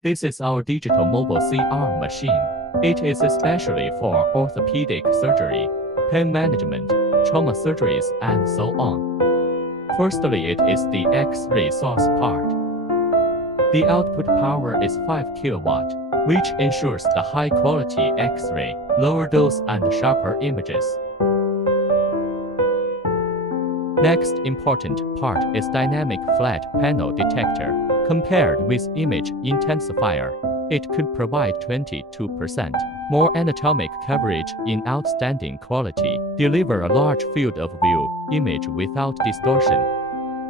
This is our digital mobile C-arm machine. It is especially for orthopedic surgery, pain management, trauma surgeries, and so on. Firstly, it is the X-ray source part. The output power is 5 kW, which ensures the high-quality X-ray, lower dose and sharper images. Next important part is dynamic flat panel detector. Compared with image intensifier, it could provide 22% more anatomic coverage in outstanding quality, deliver a large field of view image without distortion.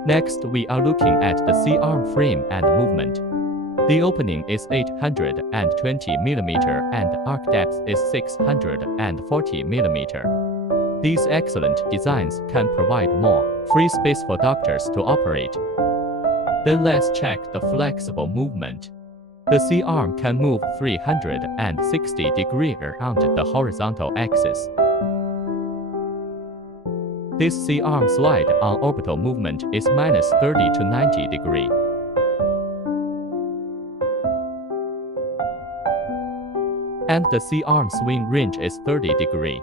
Next, we are looking at the C-arm frame and movement. The opening is 820 mm and arc depth is 640 mm. These excellent designs can provide more free space for doctors to operate. Then let's check the flexible movement. The C-arm can move 360 degrees around the horizontal axis. This C-arm slide on orbital movement is -30 to 90 degrees. And the C-arm swing range is 30 degrees.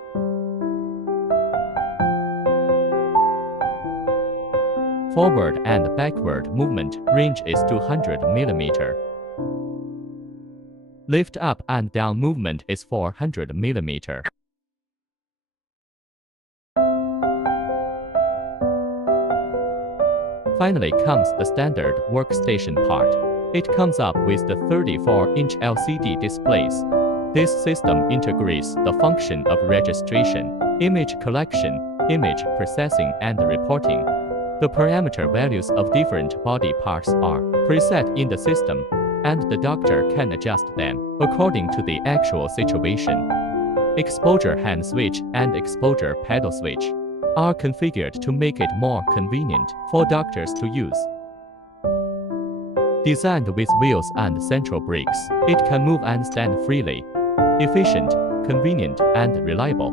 Forward and backward movement range is 200 mm. Lift up and down movement is 400 mm. Finally comes the standard workstation part. It comes up with the 34-inch LCD displays. This system integrates the function of registration, image collection, image processing, and reporting. The parameter values of different body parts are preset in the system, and the doctor can adjust them according to the actual situation. Exposure hand switch and exposure pedal switch are configured to make it more convenient for doctors to use. Designed with wheels and central brakes, it can move and stand freely, efficient, convenient, and reliable.